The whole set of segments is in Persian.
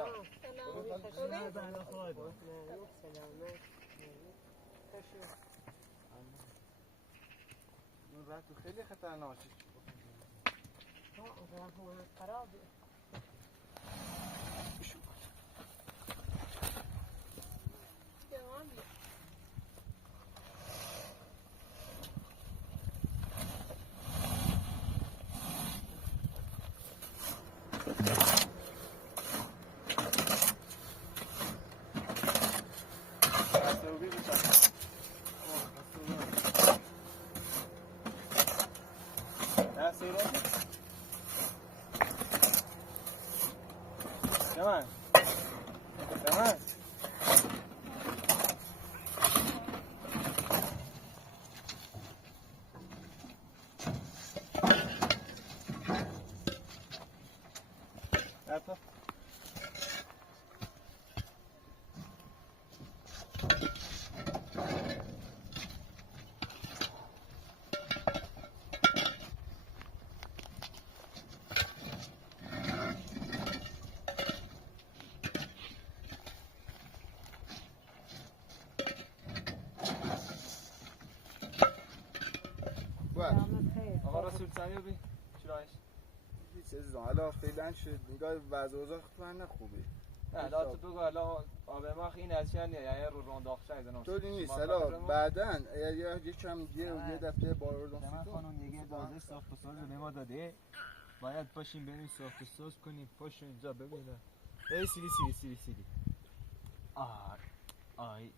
سلام. اون راه تو خیلی خطرناکه. راه خرابه. آقا رسول سمیابی چرایش؟ هیچ عزیزم حالا فعلا شد نگاه وضع اوضاع من خوبه. حالا تو بگو حالا آب ما این از چند یعنی رو رانداخته ایدن طوری نیست حالا بعدن یه کم یه دفعه باردون سیتون خانم دیگه داده ساخت و ساز به ما داده باید پاشیم بریم ساخت و ساز کنیم پاشو اینجا ببینه ای سیری آی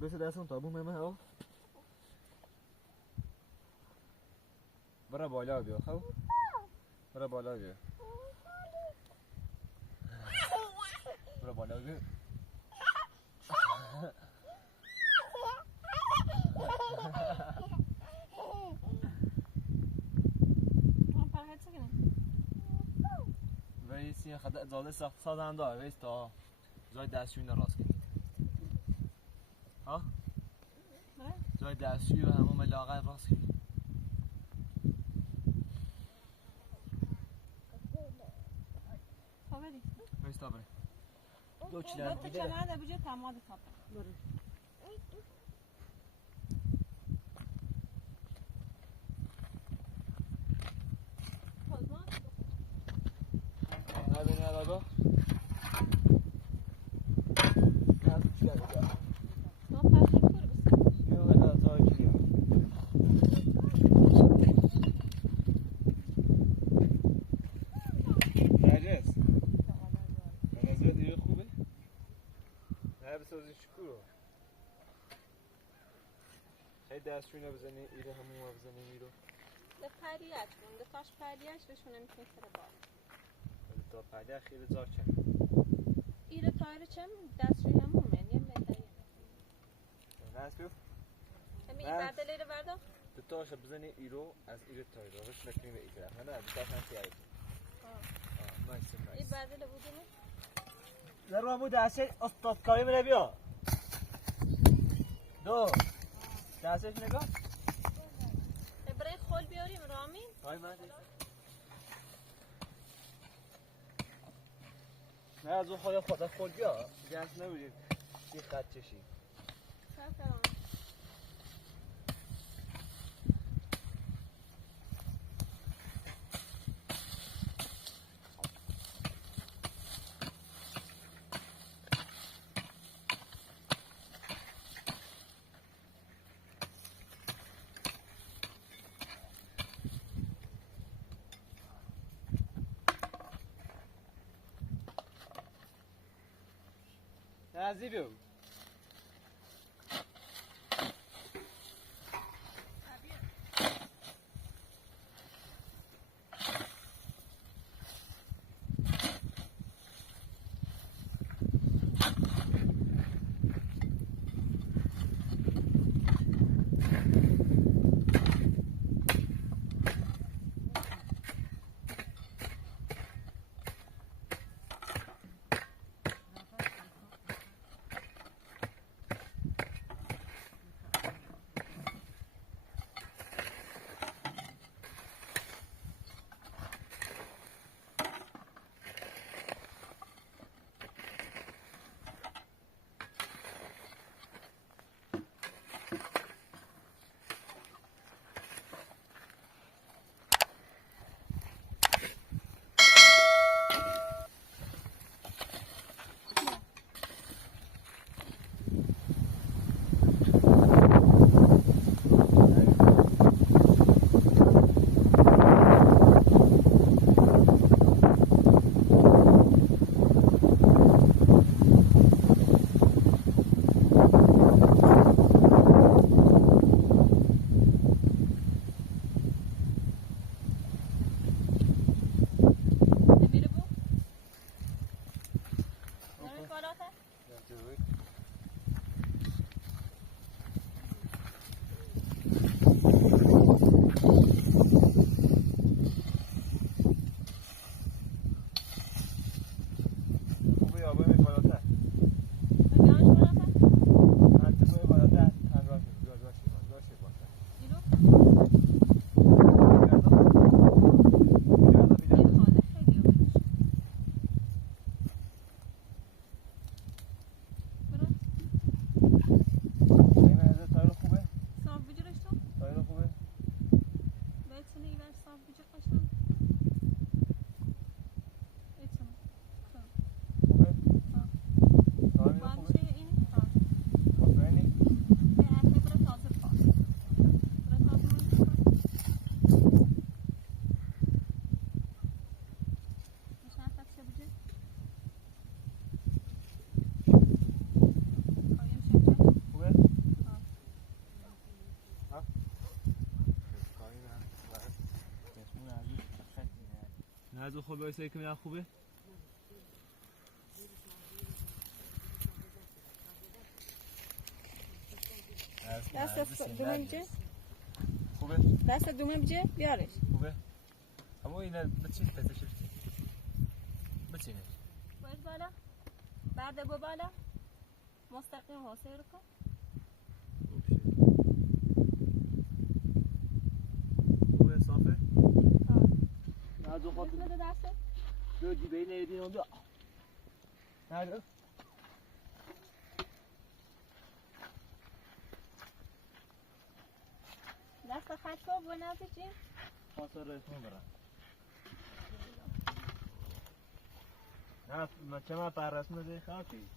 بسه دستون تابون مهمه ها برا بالا بیا خب برا بالا بیا برا بالا بیا ویسی خدا زاده ساخت سازم دار ویس تا جای دستشوی نراست کنید ها؟ جای دستشوی و همون ملاقه راست کنید ویس تا بریم دو چیلن بیده چمنده بجه تماده تابه بریم نه بینه علاقه دستشوی نبزنی ایره همون بزنی میرو ده پریت کن ده تاش پریش بشونه میتونی سر بار ولی تا پریه خیلی زار چند ایره تایره چم دستشوی همون من یه مدهیه نست بیو همی این برده لیره برده دو تاش بزنی ایرو از ایره تایره روش نکنی به ایره نه دو تاش هم تیاره نایس این برده لبودی نه ضرور بود دسته استادکاری منه بیا دو دستش نگاه برای خول بیاریم رامین های من نه از اون خدا خول بیا جنس نبودیم سی خط چشی سفران نزدی بیو از خوب وایسای که میاد خوبه؟ دست دومه بجه؟ خوبه؟ دست دومه بجه؟ بیارش خوبه؟ اما اینا بچین پسش بچینش باید بالا برده با بالا مستقیم حاسه رو کن خوبه صافه؟ نه دو خواهد بده دسته دو جیبه این ایدین اون بیا نده دست خط با نزد جیم خاطر رسمون برم نه چه من پر رسمون ده خواهی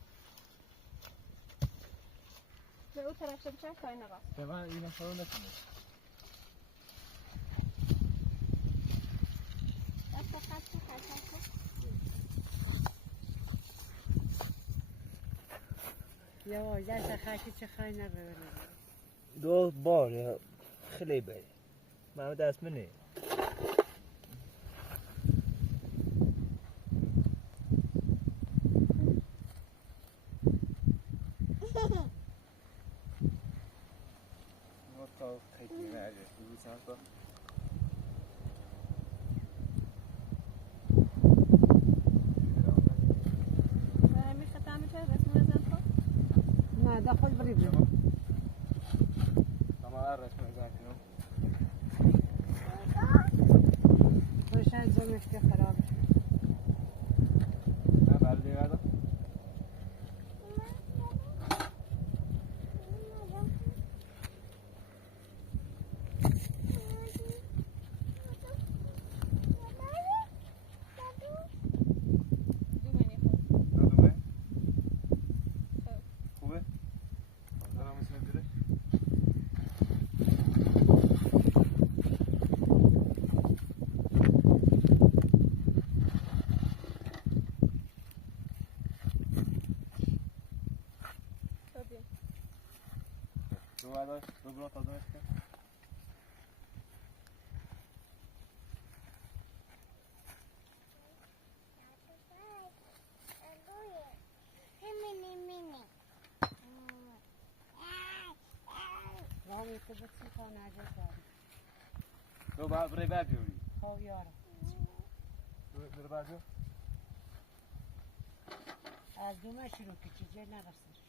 به او طرف شد چه کاری نگاه به من این شروع نکنه دست خط یا دست خطی چه خواهی نبره دو بار خیلی بری من دست منه تا خیلی نره بودن تا میخه تعمیر چه رسم بزن کن نه داخل بری بریم اما هر رسم ازن کنم روشن زمش که خراب نه بلده گردم دومه خوبه؟ دارم اسم دیره؟ شدیم دو برداشت دو برا تا داشت کن رامی تو بسی تا نجا داری دو بره بر جوری خواه یارم دو بر جو از دومه شروع که چیزه نرسنش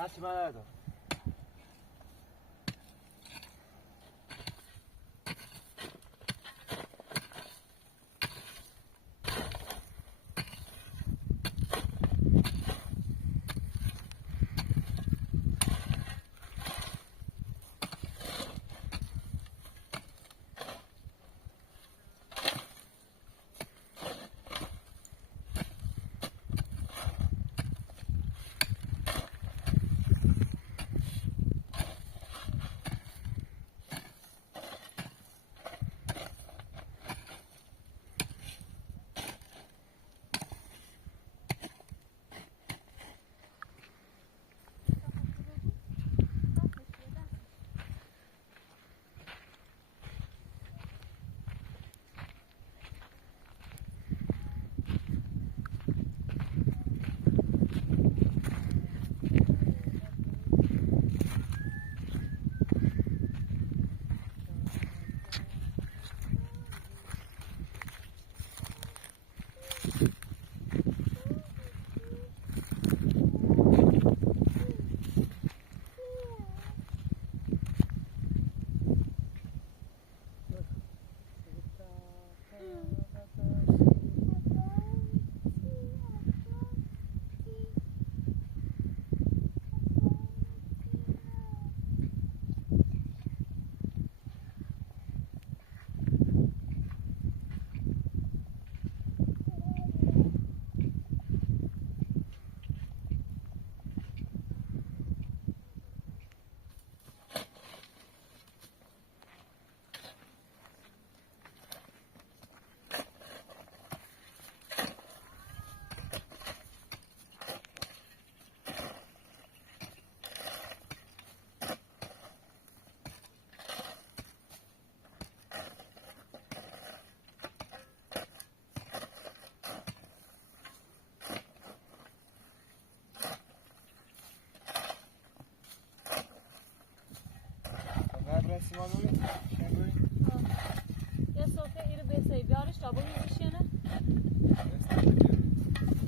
هرچی من ندارم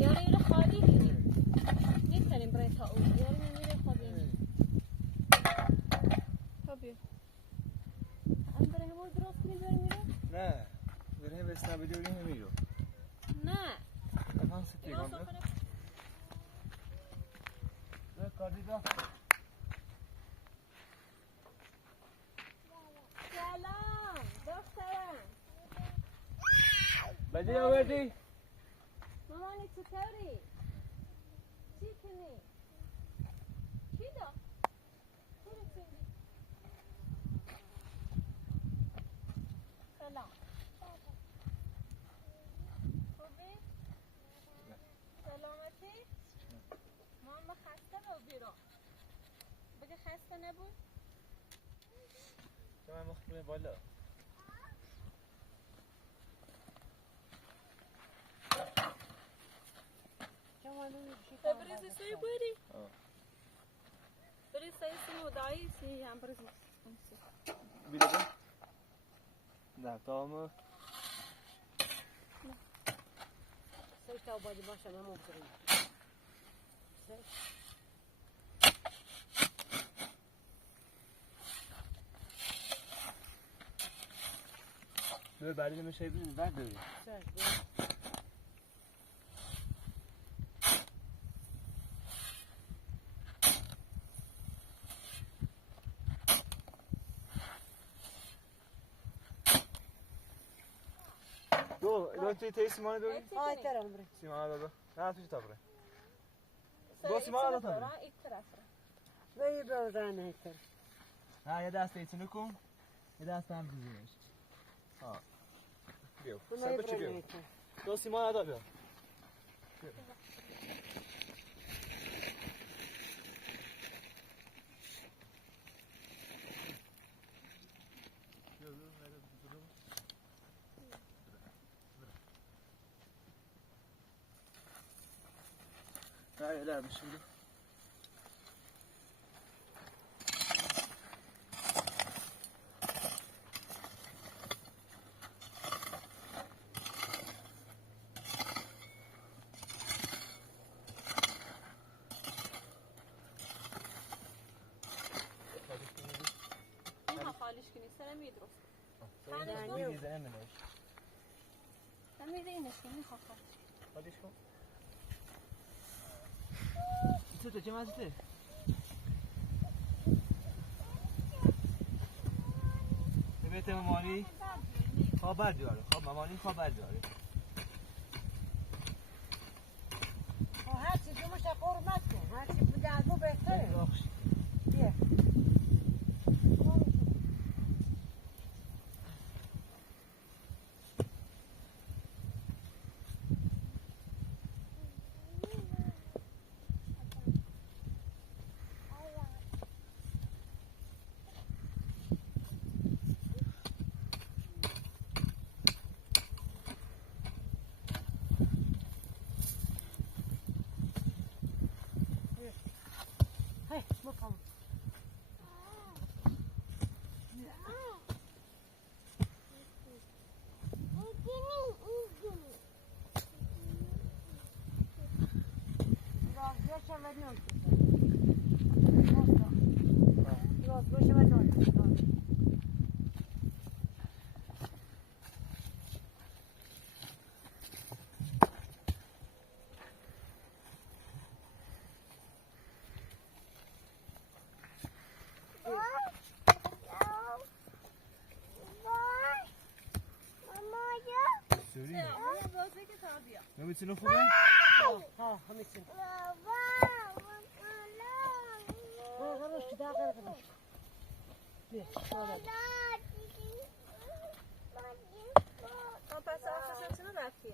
یاری رو خالی دیدیم میتونیم برای تا اون یاری نمیره خالی تا بیا هم برای همون درست کنی داری میره؟ نه برای بسته بدی برای نمیرو نه افهم ستی اینا کن سفره ده کاری دا سلام دخترم بدی آوردی؟ مامانی چطوری؟ چی کنی؟ چی دا؟ چی کنی؟ سلام خوبی؟ سلامتی؟ ماما خسته رو بیرون بگه خسته نبود؟ چه من مخبره بالا بریزی سوی بری؟ بریز سوی سنو دایی سی هم بریز بیده بین نه تامه سه تا باید باشه نمو بریم دور بعدی نمیشه بیدیم بعد دوی دو توی تی سیمانه دوی؟ آی ترم بریم سیمانه دادو نه توی تا بره دو سیمانه دو تا بره این طرف وی بردن هیتر نه یه دست ایتونو کن یه دست هم بزنش بیو سب چی بیو دو سیمانه دا بیو نه لا مش بدي اینها خالیش کنی سر میدرست میزنه منش میده اینش کنی خواه خودش کن تو چه مازیته بیت مامانی خبر داره خب مامانی خبر داره هر چی جمعش قرمت کن هر چی بودن بهتره بیا هی بکن سوری بازه که تا بیا نمیتونه خوبه ها همیشه غرش دا غرش بیا پس آخرش چنو رفتی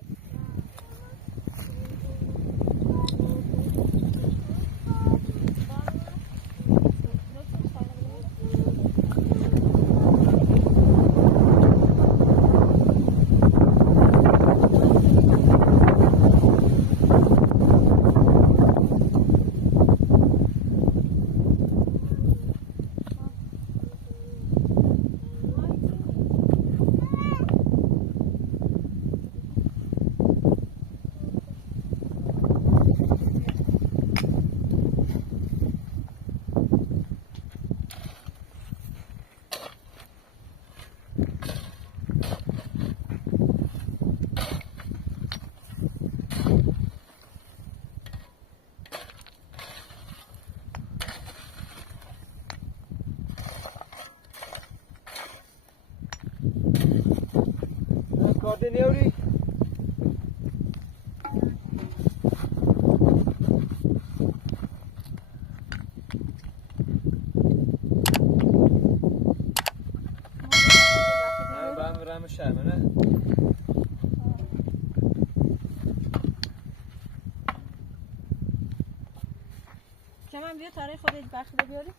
من بیا تاره خودت بخیره بیاری.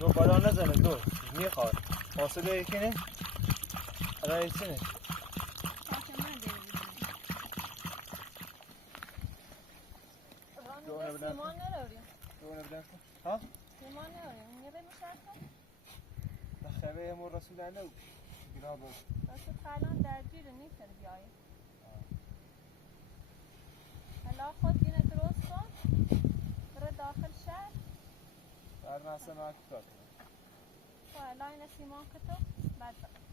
دو بالا نزنه دو میخواد فاصله یکی نه رئیسی نه سیمان نداری؟ ها؟ سیمان نداری؟ میره میشرکن؟ بخیره امور رسول الله گناه بود رسول فعلا درگیر نیست بیایی حالا خود گینه درست کن بره داخل شهر در نحسه ما کتاب حالا این سیمان کتاب بعد بقید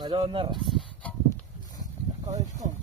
مجال نرس کارش کن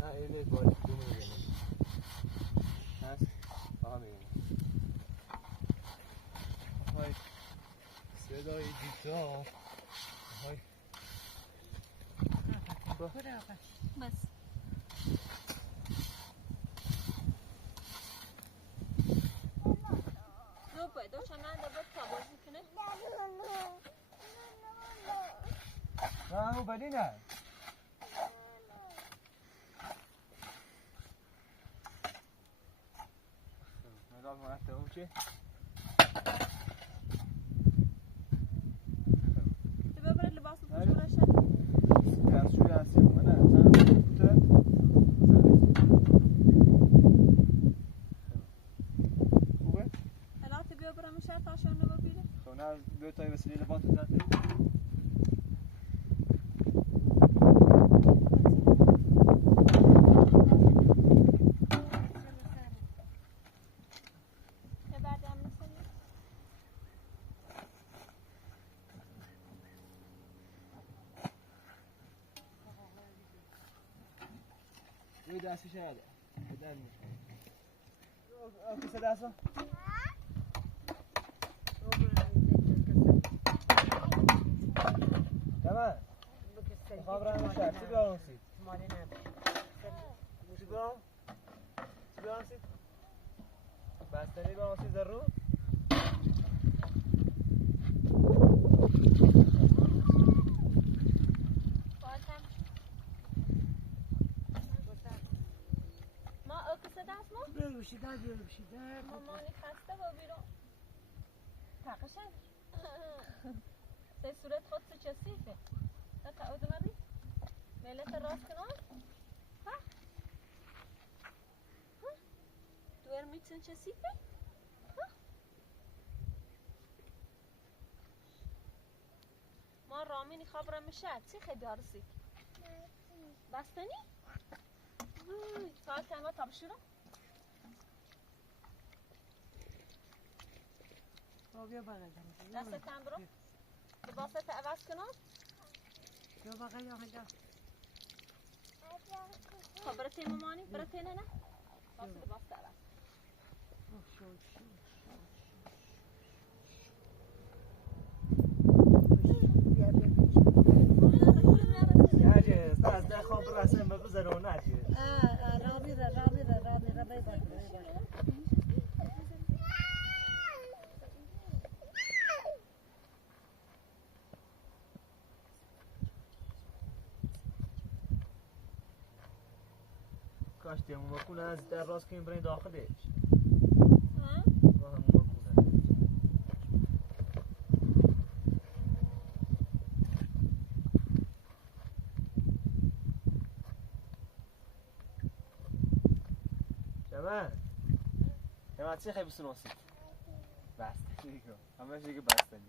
نه اینه باید دومه بگیم هست؟ آها میگیم های صدای گیتار های بس دو پیدا چنان دبر تا بازی کنه نه همون بدی نه مدال مرد اون چی؟ تو ببرد لباس پوشورش شد دستشوی هستی نه زن خوبه؟ الان تو ببرم میشه تاشون رو ببینه خب نه دو تای وسیله لباس رو زده یه بعد هم نسلی روی دستی شده بدن کسی دستا؟ تمام میخوام برم شهر چی بیارم سید؟ چی بیارم؟ چی بیارم سید؟ بستنی بیارم سید در رو؟ ما اکسه دست ما بروشیده مامانی خسته با بیرون تاقشن سی صورت خود سه چسیفه تا تعود مدی ملت راست کنان ها ها دوار میتون چسیفه ها ما رامینی خبرم میشه چی خیلی دارسی بستنی ساعت تنها تابشورم بیا بغل دستتم برو لباست عوض کنم بیا بغل یا هنگا خب برای مامانی برای نه نه باست لباست عوض نجس از ده خواب رسم بگذارو نجس رامی را بیدن کاش دیمون بکنه از در راست کنیم برای داخلش ها با همون بکنه شما چی خیلی بسناسید بستنی کن همه چی که بستنی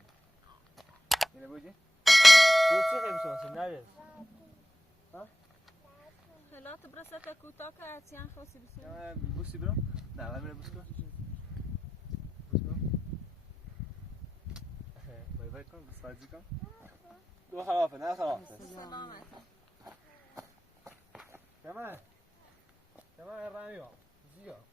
اینه بودی؟ تو چی خیلی بسناسید نجس خلات برسه تا کوتاه که اتیان خوصی بسید بوسی برو؟ نه ولی میره بوس کن بوس کن بای بای کن بس بازی کن دو خلافه نه خلافه سلامت تمام تمام رامیو زیاد